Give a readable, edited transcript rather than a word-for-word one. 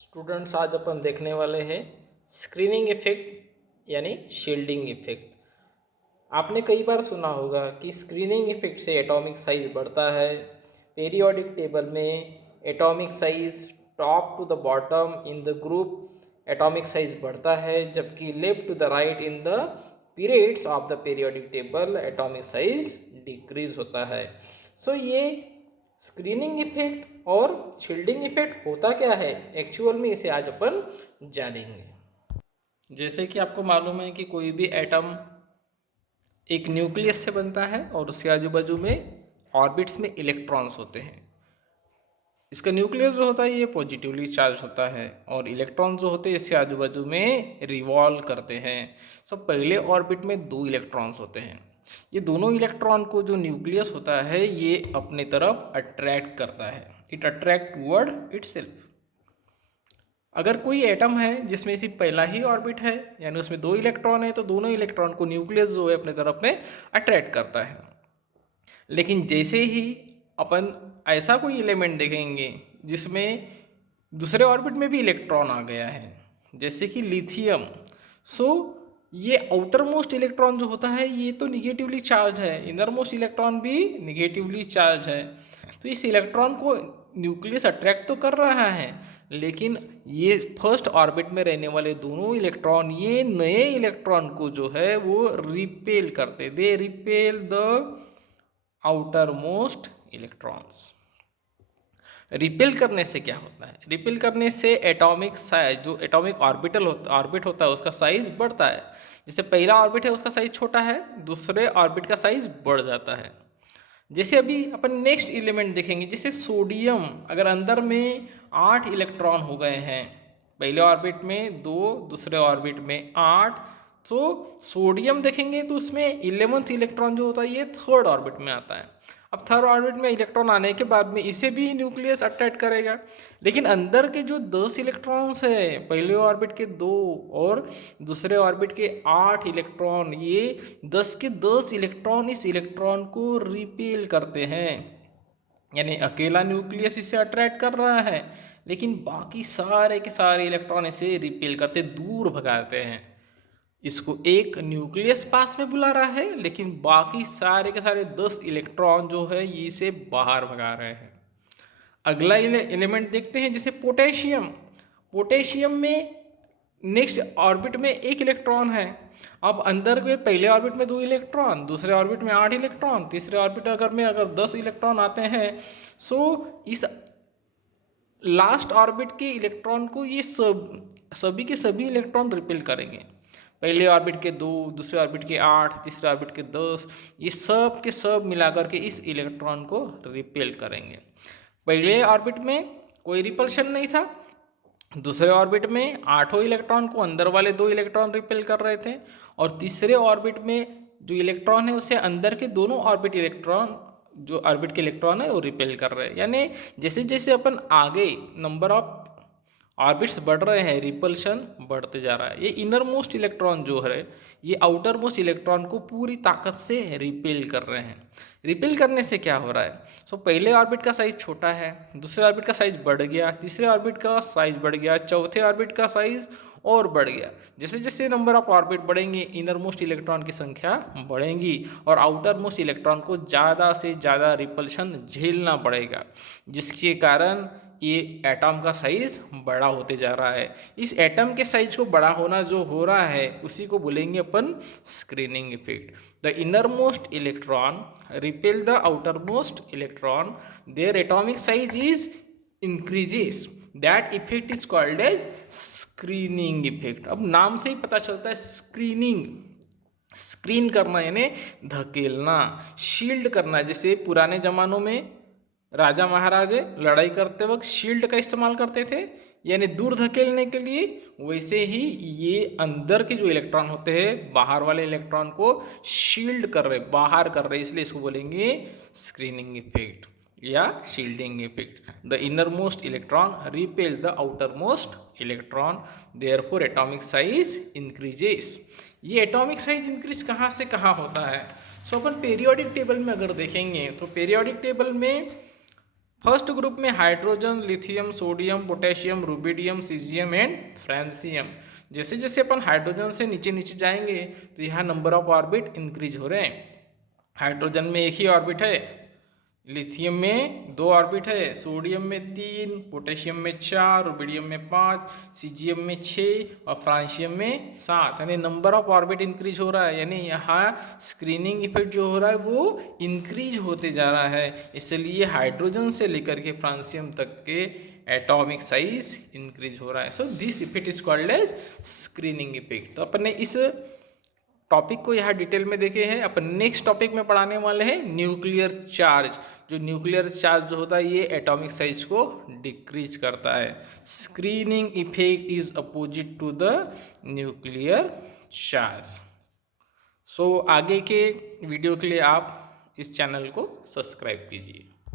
Students, आज अपन देखने वाले हैं स्क्रीनिंग इफेक्ट यानी शील्डिंग इफेक्ट। आपने कई बार सुना होगा कि स्क्रीनिंग इफेक्ट से एटॉमिक साइज बढ़ता है। पीरियोडिक टेबल में atomic size top to the bottom in the group atomic size बढ़ता है, जबकि left to the right in the periods of the periodic table atomic size decrease होता है। ये स्क्रीनिंग इफेक्ट और शील्डिंग इफेक्ट होता क्या है एक्चुअल में, इसे आज अपन जानेंगे। जैसे कि आपको मालूम है कि कोई भी एटम एक न्यूक्लियस से बनता है और उसके आजू बाजू में ऑर्बिट्स में इलेक्ट्रॉन्स होते हैं। इसका न्यूक्लियस जो होता है ये पॉजिटिवली चार्ज होता है और इलेक्ट्रॉन जो होते हैं इसके आजू बाजू में रिवॉल्व करते हैं। पहले ऑर्बिट में 2 इलेक्ट्रॉन्स होते हैं। ये दोनों इलेक्ट्रॉन को जो न्यूक्लियस होता है ये अपने तरफ अट्रैक्ट करता है। It attract toward itself. अगर कोई एटम है जिसमें सिर्फ पहला ही ऑर्बिट है यानी उसमें 2 इलेक्ट्रॉन है, तो दोनों इलेक्ट्रॉन को न्यूक्लियस जो है अपने तरफ में अट्रैक्ट करता है। लेकिन जैसे ही अपन ऐसा कोई एलिमेंट देखेंगे जिसमें दूसरे ऑर्बिट में भी इलेक्ट्रॉन आ गया है, जैसे कि लिथियम, ये आउटर मोस्ट इलेक्ट्रॉन जो होता है ये तो निगेटिवली चार्ज है, इनर मोस्ट इलेक्ट्रॉन भी निगेटिवली चार्ज है। तो इस इलेक्ट्रॉन को न्यूक्लियस अट्रैक्ट तो कर रहा है, लेकिन ये फर्स्ट ऑर्बिट में रहने वाले दोनों इलेक्ट्रॉन ये नए इलेक्ट्रॉन को जो है वो रिपेल करते, they repel the outer most electrons. Repel करने से क्या होता है? रिपेल करने से एटॉमिक साइज, जो एटॉमिक ऑर्बिट होता है उसका साइज बढ़ता है। जैसे पहला ऑर्बिट है उसका साइज छोटा है, दूसरे ऑर्बिट का साइज बढ़ जाता है। जैसे अभी अपन नेक्स्ट एलिमेंट देखेंगे, जैसे सोडियम। अगर अंदर में 8 इलेक्ट्रॉन हो गए हैं, पहले ऑर्बिट में 2, दूसरे ऑर्बिट में 8, तो सोडियम देखेंगे तो उसमें 11th इलेक्ट्रॉन जो होता है ये थर्ड ऑर्बिट में आता है। अब थर्ड ऑर्बिट में इलेक्ट्रॉन आने के बाद में इसे भी न्यूक्लियस अट्रैक्ट करेगा, लेकिन अंदर के जो 10 इलेक्ट्रॉन्स है, पहले ऑर्बिट के 2 और दूसरे ऑर्बिट के 8 इलेक्ट्रॉन, ये 10 के 10 इलेक्ट्रॉन इस इलेक्ट्रॉन को रिपेल करते हैं। यानी अकेला न्यूक्लियस इसे अट्रैक्ट कर रहा है, लेकिन बाकी सारे के सारे इलेक्ट्रॉन इसे रिपेल करते, दूर भगाते हैं। इसको एक न्यूक्लियस पास में बुला रहा है, लेकिन बाकी सारे के सारे 10 इलेक्ट्रॉन जो है ये इसे बाहर भगा रहे हैं। अगला एलिमेंट देखते हैं, जैसे पोटेशियम। पोटेशियम में नेक्स्ट ऑर्बिट में 1 इलेक्ट्रॉन है। अब अंदर के पहले ऑर्बिट में 2 इलेक्ट्रॉन, दूसरे ऑर्बिट में 8 इलेक्ट्रॉन, तीसरे ऑर्बिट अगर 10 इलेक्ट्रॉन आते हैं, इस लास्ट ऑर्बिट के इलेक्ट्रॉन को ये सभी के सभी इलेक्ट्रॉन रिपेल करेंगे। पहले ऑर्बिट के 2, दूसरे ऑर्बिट के 8, तीसरे ऑर्बिट के 10, ये सब के सब मिलाकर के इस इलेक्ट्रॉन को रिपेल करेंगे। पहले ऑर्बिट में कोई रिपल्शन नहीं था, दूसरे ऑर्बिट में 8 इलेक्ट्रॉन को अंदर वाले 2 इलेक्ट्रॉन रिपेल कर रहे थे, और तीसरे ऑर्बिट में जो इलेक्ट्रॉन है उसे अंदर के दोनों ऑर्बिट के इलेक्ट्रॉन है वो रिपेल कर रहे हैं। यानी जैसे जैसे अपन आगे नंबर ऑफ ऑर्बिट्स बढ़ रहे हैं, रिपल्शन बढ़ते जा रहा है। ये इनर मोस्ट इलेक्ट्रॉन जो है ये आउटर मोस्ट इलेक्ट्रॉन को पूरी ताकत से रिपेल कर रहे हैं। रिपेल करने से क्या हो रहा है? पहले ऑर्बिट का साइज छोटा है, दूसरे ऑर्बिट का साइज बढ़ गया, तीसरे ऑर्बिट का साइज बढ़ गया, चौथे ऑर्बिट का साइज और बढ़ गया। जैसे जैसे नंबर ऑफ ऑर्बिट बढ़ेंगे इनर मोस्ट इलेक्ट्रॉन की संख्या बढ़ेगी और आउटर मोस्ट इलेक्ट्रॉन को ज़्यादा से ज़्यादा रिपल्शन झेलना पड़ेगा, जिसके कारण ये एटम का साइज बड़ा होते जा रहा है। इस एटम के साइज को बड़ा होना जो हो रहा है उसी को बोलेंगे अपन screening effect. The inner most electron repel the outer most electron, their atomic size is increases, that effect is called as screening effect. अब नाम से ही पता चलता है स्क्रीनिंग, स्क्रीन करना यानी धकेलना, शील्ड करना। जैसे पुराने जमानों में राजा महाराजे लड़ाई करते वक्त शील्ड का इस्तेमाल करते थे यानी दूर धकेलने के लिए, वैसे ही ये अंदर के जो इलेक्ट्रॉन होते हैं बाहर वाले इलेक्ट्रॉन को शील्ड कर रहे, बाहर कर रहे, इसलिए इसको बोलेंगे स्क्रीनिंग इफेक्ट या shielding effect. The inner most electron repel the outer most electron, therefore atomic size increases. ये एटॉमिक साइज इंक्रीज कहाँ से कहाँ होता है? अपन पीरियोडिक टेबल में अगर देखेंगे तो पीरियोडिक टेबल में फर्स्ट ग्रुप में hydrogen, lithium, sodium, potassium, rubidium, caesium and francium. जैसे जैसे अपन हाइड्रोजन से नीचे नीचे जाएंगे तो यहाँ नंबर ऑफ ऑर्बिट इंक्रीज हो रहे हैं। हाइड्रोजन में एक ही ऑर्बिट है, लिथियम में 2 ऑर्बिट है, सोडियम में 3, पोटेशियम में 4, रुबिडियम में 5, सीजियम में 6 और फ्रांसियम में 7। यानी नंबर ऑफ ऑर्बिट इंक्रीज हो रहा है, यानी यहाँ स्क्रीनिंग इफेक्ट जो हो रहा है वो इंक्रीज होते जा रहा है। इसलिए हाइड्रोजन से लेकर के फ्रांसियम तक के एटॉमिक साइज इंक्रीज हो रहा है। So this effect is called as screening effect. तो अपन ने इस टॉपिक को यहाँ डिटेल में देखे हैं। अपन नेक्स्ट टॉपिक में पढ़ाने वाले हैं न्यूक्लियर चार्ज। जो न्यूक्लियर चार्ज जो होता है ये एटॉमिक साइज को डिक्रीज करता है। Screening effect is opposite to the nuclear charge. So आगे के वीडियो के लिए आप इस चैनल को सब्सक्राइब कीजिए।